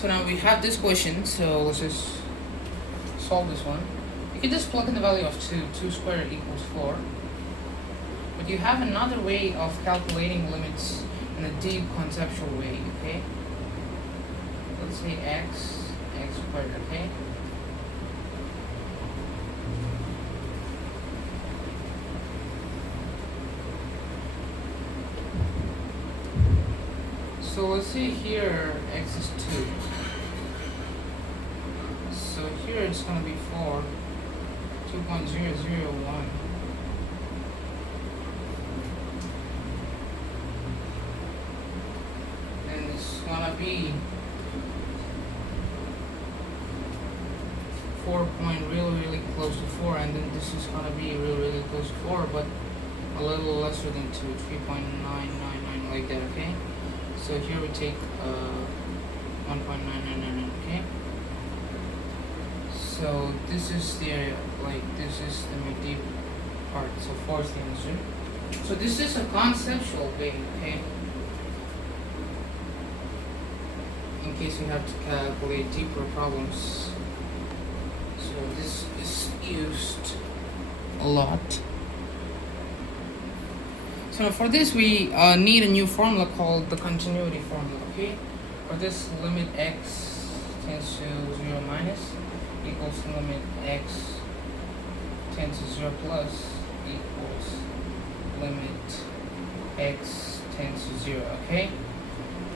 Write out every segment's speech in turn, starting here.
So now we have this question, so let's just solve this one. You can just plug in the value of 2, 2 squared equals 4. But you have another way of calculating limits in a deep conceptual way, okay? Let's say x squared, okay? So let's say here x is 2. So here it's going to be 4, 2.001. Then it's going to be 4 point really close to 4, and then this is going to be really close to 4, but a little lesser than 2, 3.999, like that, okay? So here we take 1.999, okay? So this is the area, like this is the deep part, so 4 is the answer. So this is a conceptual way, okay? In case you have to calculate deeper problems. So this is used a lot. So for this we need a new formula called the continuity formula, okay? For this, limit x tends to 0 minus equals limit x tends to 0 plus equals limit x tends to 0, okay?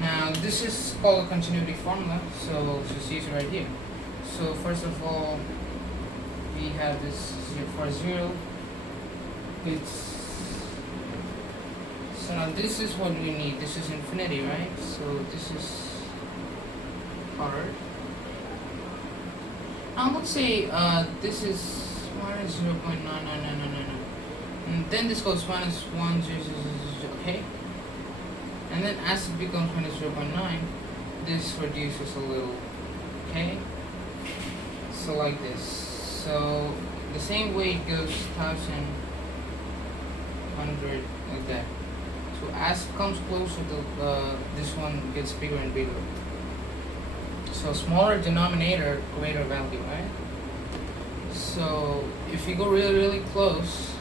Now this is called a continuity formula, so just use it right here. So first of all, we have this 0 for 0, it's so now this is what we need. This is infinity, right? So this is hard. Now let's say this is minus 0.99999, and then this goes minus 1, 0, 0, 0, 0, okay? And then as it becomes minus 0.9, this reduces a little, okay? So like this. So the same way it goes 1,000, 100, like that. So as it comes closer, this one gets bigger and bigger. So smaller denominator, greater value, right? So if you go really close,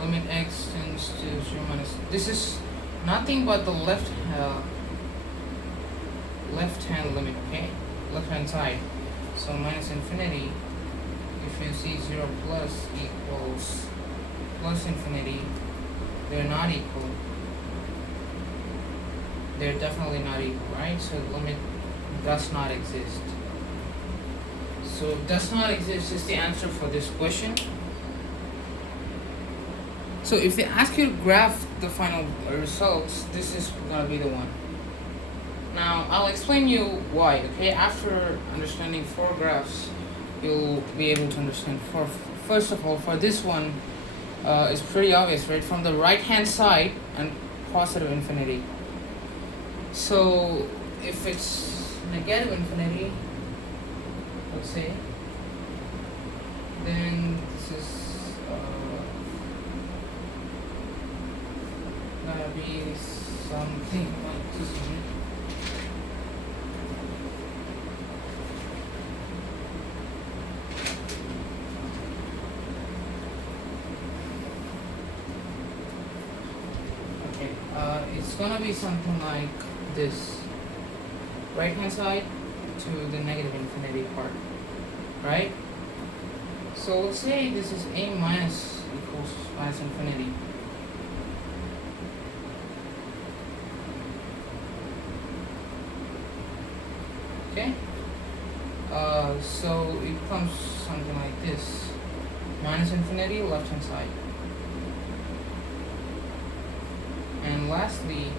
limit x tends to 0 minus. This is nothing but the left hand limit, okay? Left hand side. So minus infinity. If you see 0 plus equals plus infinity, they're not equal. They're definitely not equal, right? So the limit does not exist. So does not exist is the answer for this question. So if they ask you to graph the final results, this is gonna be the one. Now I'll explain you why, okay? After understanding 4 graphs, you'll be able to understand 4. First of all, for this one, it's pretty obvious, right? From the right hand side and positive infinity. So if it's negative infinity, let's say, then this is gonna be something like this one. It's gonna be something like this. Right hand side to the negative infinity part, right? So let's say this is a minus equals minus infinity. Okay? So it becomes something like this. Minus infinity, left hand side. And lastly,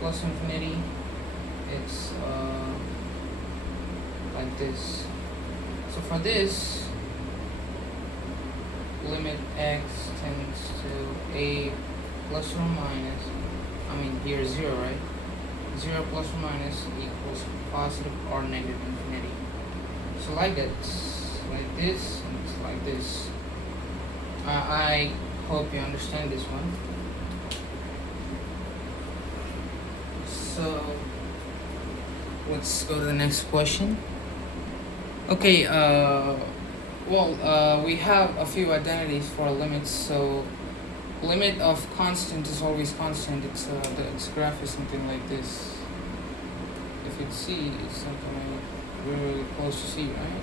plus infinity, it's like this. So for this, limit x tends to a plus or minus, here 0, right? 0 plus or minus equals positive or negative infinity. So like that, like this, and it's like this. I hope you understand this one. So let's go to the next question. Okay, we have a few identities for limits. So limit of constant is always constant. Its graph is something like this. If it's C, it's something like really close to C, right?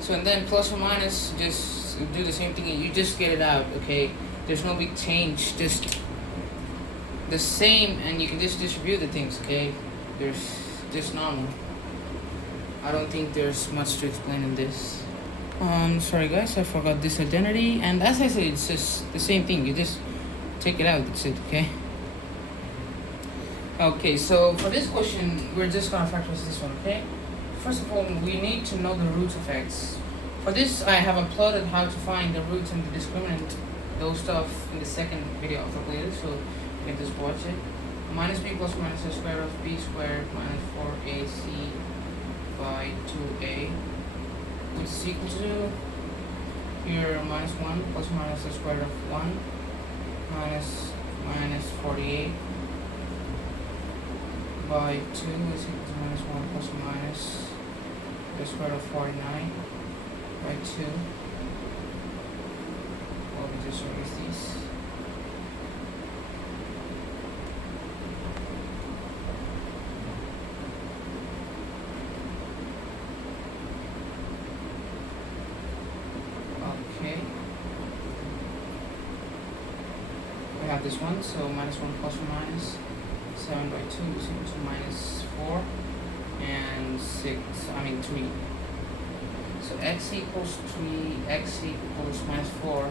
So and then plus or minus, just do the same thing. You just get it out, okay? There's no big change. Just the same, and you can just distribute the things, okay? There's just normal. I don't think there's much to explain in this. Sorry guys, I forgot this identity, and as I said, it's just the same thing. You just take it out, that's it, okay? Okay, so for this question, we're just gonna factorize this one, okay? First of all, we need to know the roots of x. For this, I have uploaded how to find the roots and the discriminant, those stuff in the second video of the playlist, so you can just watch it. Minus b plus minus the square root of b squared minus 4ac by 2a, which is equal to here minus 1 plus minus the square root of 1 minus 48 by 2 is equal to minus 1 plus minus the square root of 49 by 2. Well, we just erase these. Okay. We have this one, so minus 1 plus or minus 7 by 2 is equal to minus 4 and 3. So x equals 3, x equals minus 4.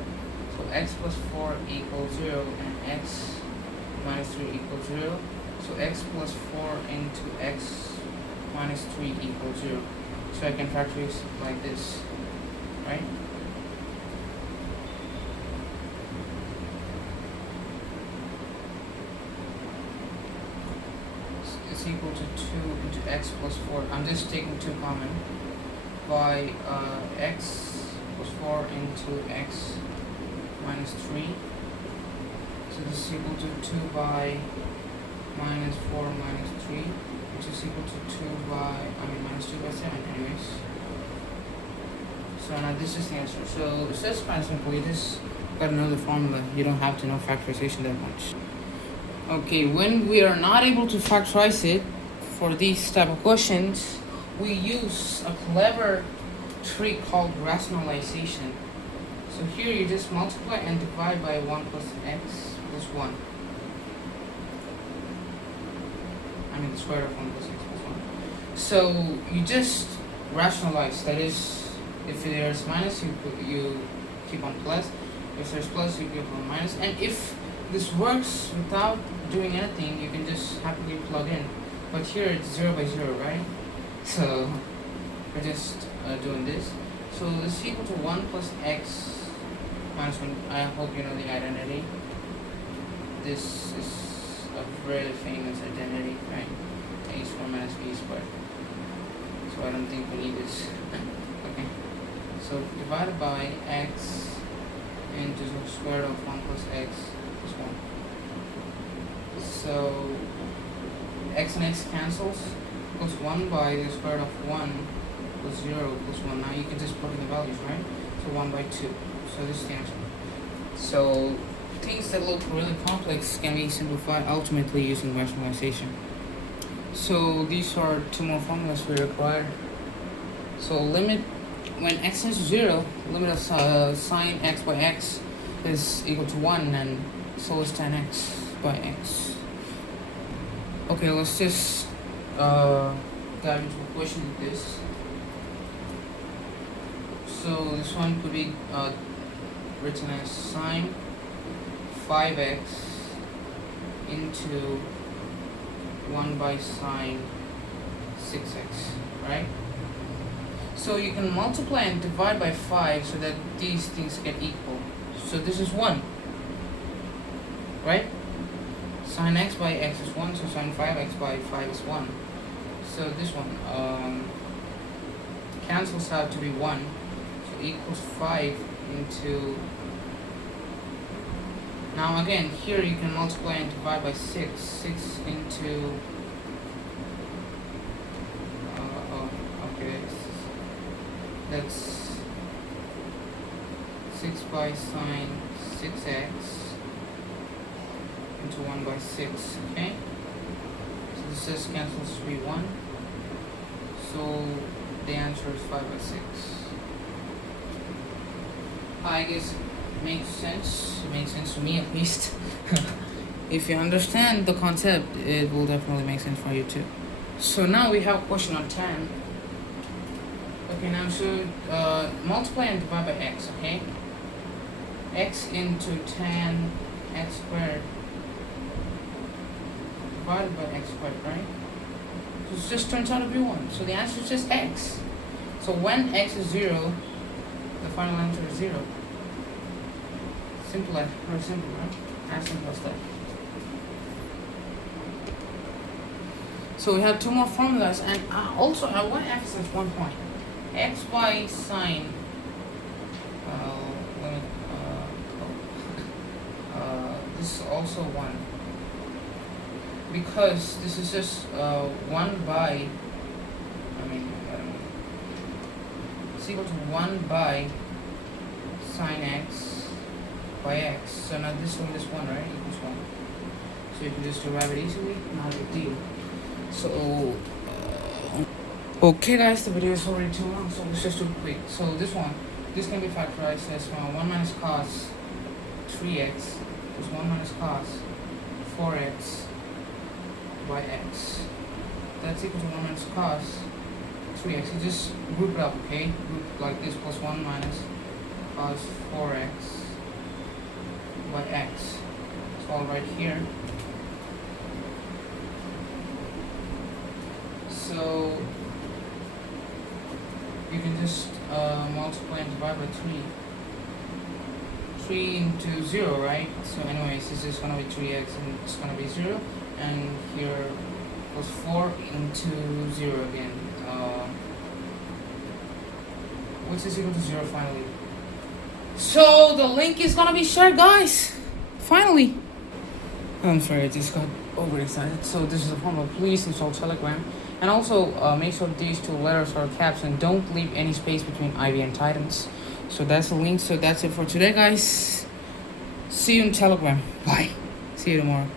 So x plus 4 equals 0 and x minus 3 equals 0. So x plus 4 into x minus 3 equals 0. So I can factorize like this, right? It's equal to 2 into x plus 4. I'm just taking 2 common. By x plus 4 into x minus 3. So this is equal to 2 by minus 4 minus 3, which is equal to 2 by, minus 2 by 7 anyways. So now this is the answer. So it's just kind of simple. You just gotta know the formula. You don't have to know factorization that much. Okay, when we are not able to factorize it for these type of questions, we use a clever trick called rationalization. So here you just multiply and divide by 1 plus x plus 1. The square root of 1 plus x plus 1. So you just rationalize. That is, if there's minus, you keep on plus. If there's plus, you keep on minus. And if this works without doing anything, you can just happily plug in. But here it's 0 by 0, right? So we're just doing this. So this is equal to 1 plus x minus 1. I hope you know the identity. This is a very famous identity, right? A squared minus b squared. So I don't think we need this. Okay. So divided by x into the square root of 1 plus x plus 1. So x and x cancels. Equals 1 by the square root of 1 plus 0 plus 1. Now you can just put in the values, right? So 1 by 2. So this is the answer. So things that look really complex can be simplified ultimately using rationalization. So these are 2 more formulas we require. So limit, when x tends to 0, limit of sine x by x is equal to 1, and so is tan x by x. Okay, let's just dive into a question like this. So this one could be written as sine 5x into 1 by sine 6x, right? So you can multiply and divide by 5 so that these things get equal. So this is 1, right? Sine x by x is 1, so sine 5x by 5 is 1. So this one cancels out to be 1, so equals 5 into, now again here you can multiply and divide by 6, 6 into by sine 6x into 1 by 6, okay? So this just cancels to be 1. So the answer is 5 by 6. I guess it makes sense. It makes sense to me at least. If you understand the concept, it will definitely make sense for you too. So now we have a question on tan. Okay, now so multiply and divide by x, okay? X into tan x squared divided by x squared, right? So it just turns out to be 1. So the answer is just x. So when x is 0, the final answer is 0. Simple, very simple, right? As simple as that. So we have 2 more formulas, and also I want to emphasize one point. X by sine this is also 1, because this is just 1 by, it's equal to 1 by sine x by x. So now this 1, right, equals 1. So you can just derive it easily, not a big deal. So okay guys, the video is already too long, so let's just do it quick. So this can be factorized as 1 minus cos 3x plus 1 minus cos 4x by x. That's equal to 1 minus cos 3x. You just group it up, okay? Group like this, plus 1 minus cos 4x by x. It's all right here. So you can just multiply and divide by 3. 3 into 0, right? So anyways, this is going to be 3x and it's going to be 0. And here was 4 into 0 again. Which is equal to 0 finally. So the link is going to be shared, guys. Finally. I'm sorry, I just got overexcited. So this is the formula. Please install Telegram. And also, make sure these 2 letters are caps and don't leave any space between Ivy and Titans. So that's the link. So that's it for today, guys. See you in Telegram. Bye. See you tomorrow.